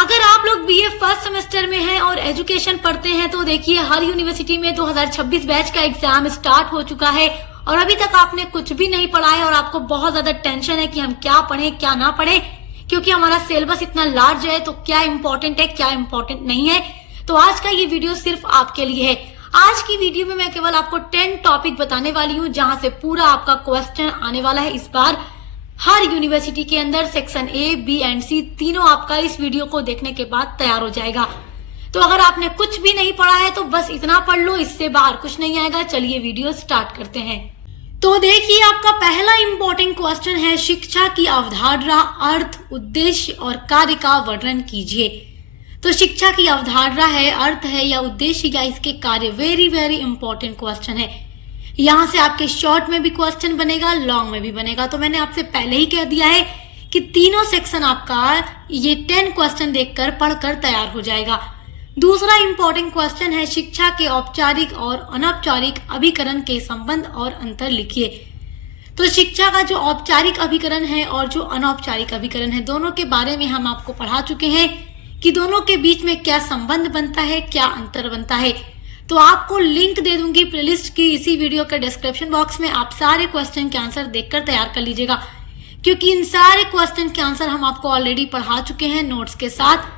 अगर आप लोग बीए फर्स्ट सेमेस्टर में हैं और एजुकेशन पढ़ते हैं तो देखिए हर यूनिवर्सिटी में 2026 बैच का एग्जाम स्टार्ट हो चुका है और अभी तक आपने कुछ भी नहीं पढ़ा है और आपको बहुत ज्यादा टेंशन है कि हम क्या पढ़ें क्या ना पढ़ें, क्योंकि हमारा सिलेबस इतना लार्ज है तो क्या इंपॉर्टेंट है क्या इंपॉर्टेंट नहीं है। तो आज का ये वीडियो सिर्फ आपके लिए है। आज की वीडियो में मैं केवल आपको 10 टॉपिक बताने वाली हूँ जहां से पूरा आपका क्वेश्चन आने वाला है इस बार हर यूनिवर्सिटी के अंदर। सेक्शन ए, बी एंड सी तीनों आपका इस वीडियो को देखने के बाद तैयार हो जाएगा। तो अगर आपने कुछ भी नहीं पढ़ा है तो बस इतना पढ़ लो, इससे बाहर कुछ नहीं आएगा। चलिए वीडियो स्टार्ट करते हैं। तो देखिए आपका पहला इंपॉर्टेंट क्वेश्चन है, शिक्षा की अवधारणा, अर्थ, उद्देश्य और कार्य का वर्णन कीजिए। तो शिक्षा की अवधारणा है, अर्थ है या उद्देश्य या इसके कार्य, वेरी वेरी इंपॉर्टेंट क्वेश्चन है। यहाँ से आपके शॉर्ट में भी क्वेश्चन बनेगा, लॉन्ग में भी बनेगा। तो मैंने आपसे पहले ही कह दिया है कि तीनों सेक्शन आपका ये 10 क्वेश्चन देखकर पढ़कर तैयार हो जाएगा। दूसरा इंपॉर्टेंट क्वेश्चन है, शिक्षा के औपचारिक और अनौपचारिक अभिकरण के संबंध और अंतर लिखिए। तो शिक्षा का जो औपचारिक अभिकरण है और जो अनौपचारिक अभिकरण है, दोनों के बारे में हम आपको पढ़ा चुके हैं कि दोनों के बीच में क्या संबंध बनता है, क्या अंतर बनता है। तो आपको लिंक दे दूंगी प्लेलिस्ट की इसी वीडियो के डिस्क्रिप्शन बॉक्स में। आप सारे क्वेश्चन के आंसर देखकर तैयार कर लीजिएगा, क्योंकि इन सारे क्वेश्चन के आंसर हम आपको ऑलरेडी पढ़ा चुके हैं नोट्स के साथ।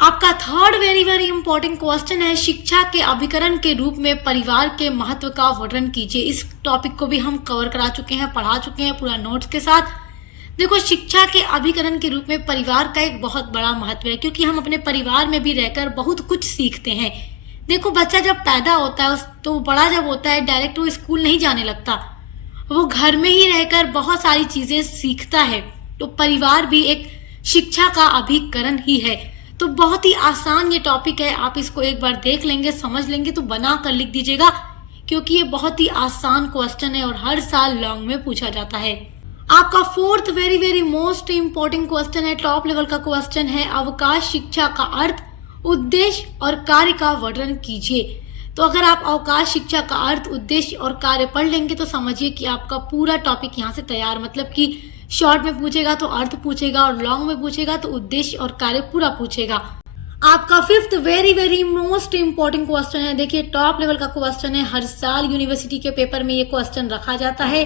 आपका third very very important question है, शिक्षा के अभिकरण के रूप में परिवार के महत्व का वर्णन कीजिए। इस टॉपिक को भी हम कवर करा चुके हैं, पढ़ा चुके हैं पूरा नोट्स के साथ। देखो, शिक्षा के अभिकरण के रूप में परिवार का एक बहुत बड़ा महत्व है, क्योंकि हम अपने परिवार में भी रहकर बहुत कुछ सीखते हैं। देखो, बच्चा जब पैदा होता है तो बड़ा जब होता है डायरेक्ट वो स्कूल नहीं जाने लगता, वो घर में ही रहकर बहुत सारी चीजें सीखता है। तो परिवार भी एक शिक्षा का अभिकरण ही है। तो बहुत ही आसान ये टॉपिक है, आप इसको एक बार देख लेंगे, समझ लेंगे तो बना कर लिख दीजिएगा, क्योंकि ये बहुत ही आसान क्वेश्चन है और हर साल लॉन्ग में पूछा जाता है। आपका fourth very very most important question है, टॉप लेवल का क्वेश्चन है, अवकाश शिक्षा का अर्थ, उद्देश्य और कार्य का वर्णन कीजिए। तो अगर आप अवकाश शिक्षा का अर्थ, उद्देश्य और कार्य पढ़ लेंगे तो समझिए कि आपका पूरा टॉपिक यहाँ से तैयार, मतलब कि शॉर्ट में पूछेगा तो अर्थ पूछेगा और लॉन्ग में पूछेगा तो उद्देश्य और कार्य पूरा पूछेगा। आपका fifth very very most important question है, देखिए टॉप लेवल का क्वेश्चन है, हर साल यूनिवर्सिटी के पेपर में ये क्वेश्चन रखा जाता है।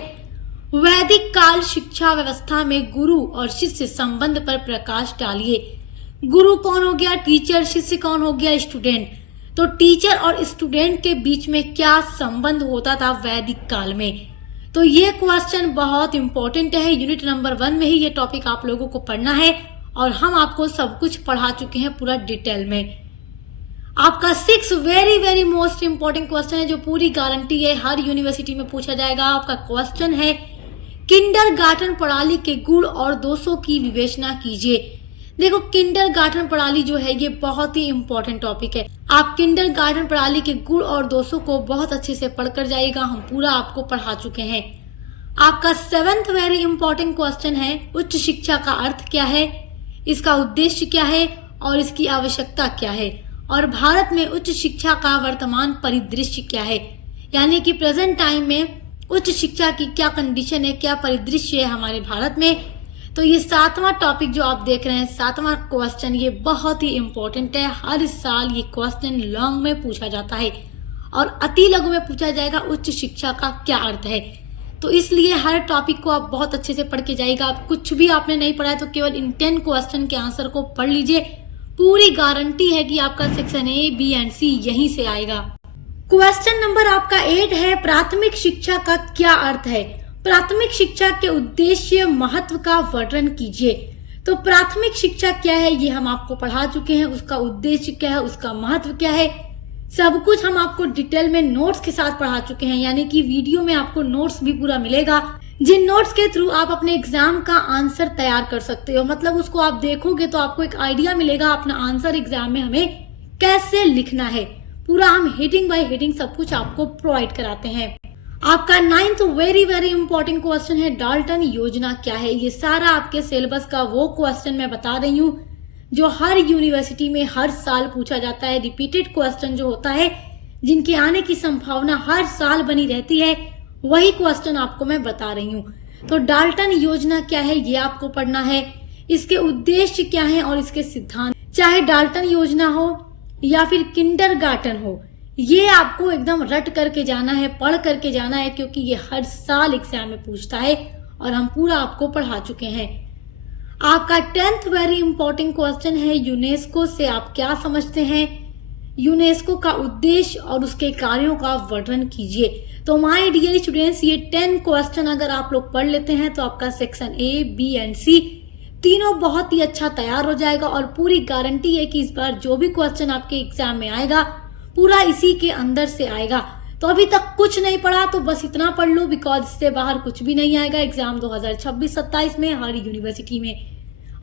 वैदिक काल शिक्षा व्यवस्था में गुरु और शिष्य संबंध पर प्रकाश डालिए। गुरु कौन हो गया, टीचर, शिष्य कौन हो गया, स्टूडेंट। तो टीचर और स्टूडेंट के बीच में क्या संबंध होता था वैदिक काल में। तो ये क्वेश्चन बहुत इंपॉर्टेंट है, यूनिट नंबर 1 में ही ये टॉपिक आप लोगों को पढ़ना है और हम आपको सब कुछ पढ़ा चुके हैं पूरा डिटेल में। आपका 6 very very most important question है, जो पूरी गारंटी है हर यूनिवर्सिटी में पूछा जाएगा। आपका क्वेश्चन है, किंडरगार्टन प्रणाली के गुण और दोषों की विवेचना कीजिए। देखो, किंडरगार्टन प्रणाली जो है ये बहुत ही इंपॉर्टेंट टॉपिक है। आप किंडरगार्टन प्रणाली के गुण और दोषों को बहुत अच्छे से पढ़कर जाइएगा, हम पूरा आपको पढ़ा चुके हैं। आपका 7th वेरी इंपॉर्टेंट क्वेश्चन है, उच्च शिक्षा का अर्थ क्या है, इसका उद्देश्य क्या है और इसकी आवश्यकता क्या है, और भारत में उच्च शिक्षा का वर्तमान परिदृश्य क्या है, यानी कि प्रेजेंट टाइम में उच्च शिक्षा की क्या कंडीशन है, क्या परिदृश्य है हमारे भारत में। तो ये 7वां टॉपिक जो आप देख रहे हैं, 7वां क्वेश्चन, ये बहुत ही इंपॉर्टेंट है। हर साल ये क्वेश्चन लॉन्ग में पूछा जाता है और अति लघु में पूछा जाएगा, उच्च शिक्षा का क्या अर्थ है। तो इसलिए हर टॉपिक को आप बहुत अच्छे से पढ़ के जाइएगा। आप कुछ भी आपने नहीं पढ़ा है तो केवल इन 10 क्वेश्चन के आंसर को पढ़ लीजिए, पूरी गारंटी है कि आपका सेक्शन ए, बी एंड सी यहीं से आएगा। क्वेश्चन नंबर आपका 8 है, प्राथमिक शिक्षा का क्या अर्थ है। प्राथमिक शिक्षा के उद्देश्य, महत्व का वर्णन कीजिए। तो प्राथमिक शिक्षा क्या है ये हम आपको पढ़ा चुके हैं, उसका उद्देश्य क्या है, उसका महत्व क्या है, सब कुछ हम आपको डिटेल में नोट्स के साथ पढ़ा चुके हैं। यानी कि वीडियो में आपको नोट्स भी पूरा मिलेगा, जिन नोट्स के थ्रू आप अपने एग्जाम का आंसर तैयार कर सकते हो। मतलब उसको आप देखोगे तो आपको एक आइडिया मिलेगा अपना आंसर एग्जाम में हमें कैसे लिखना है। पूरा हम हेडिंग बाय हेडिंग सब कुछ आपको प्रोवाइड कराते हैं। आपका 9th very very important question है, डाल्टन योजना क्या है। ये सारा आपके सिलेबस का वो क्वेश्चन मैं बता रही हूँ जो हर यूनिवर्सिटी में हर साल पूछा जाता है। रिपीटेड क्वेश्चन जो होता है, जिनके आने की संभावना हर साल बनी रहती है, वही क्वेश्चन आपको मैं बता रही हूँ। तो डाल्टन योजना क्या है ये आपको पढ़ना है, इसके उद्देश्य क्या है और इसके सिद्धांत। चाहे डाल्टन योजना हो या फिर किंडरगार्टन हो, ये आपको एकदम रट करके जाना है, पढ़ करके जाना है, क्योंकि ये हर साल एग्जाम में पूछता है और हम पूरा आपको पढ़ा चुके हैं। आपका 10th वेरी इंपॉर्टेंट क्वेश्चन है, यूनेस्को से आप क्या समझते हैं, यूनेस्को का उद्देश्य और उसके कार्यों का वर्णन कीजिए। तो माय डियर स्टूडेंट्स, ये 10 क्वेश्चन अगर आप लोग पढ़ लेते हैं तो आपका सेक्शन ए, बी एंड सी तीनों बहुत ही अच्छा तैयार हो जाएगा और पूरी गारंटी है कि इस बार जो भी क्वेश्चन आपके एग्जाम में आएगा पूरा इसी के अंदर से आएगा। तो अभी तक कुछ नहीं पढ़ा तो बस इतना पढ़ लो, बिकॉज इससे बाहर कुछ भी नहीं आएगा एग्जाम 2026-27 में हर यूनिवर्सिटी में।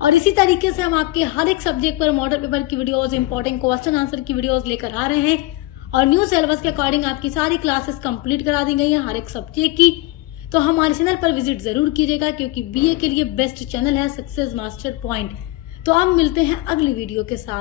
और इसी तरीके से हम आपके हर एक सब्जेक्ट पर मॉडल पेपर की वीडियोस, इंपॉर्टेंट क्वेश्चन आंसर की वीडियोस लेकर आ रहे हैं और न्यू सिलेबस के अकॉर्डिंग आपकी सारी क्लासेस कंप्लीट करा दी गई हैं हर एक सब्जेक्ट की। तो हमारे चैनल पर विजिट जरूर कीजिएगा, क्योंकि बीए के लिए बेस्ट चैनल है सक्सेस मास्टर पॉइंट। तो अब मिलते हैं अगली वीडियो के साथ।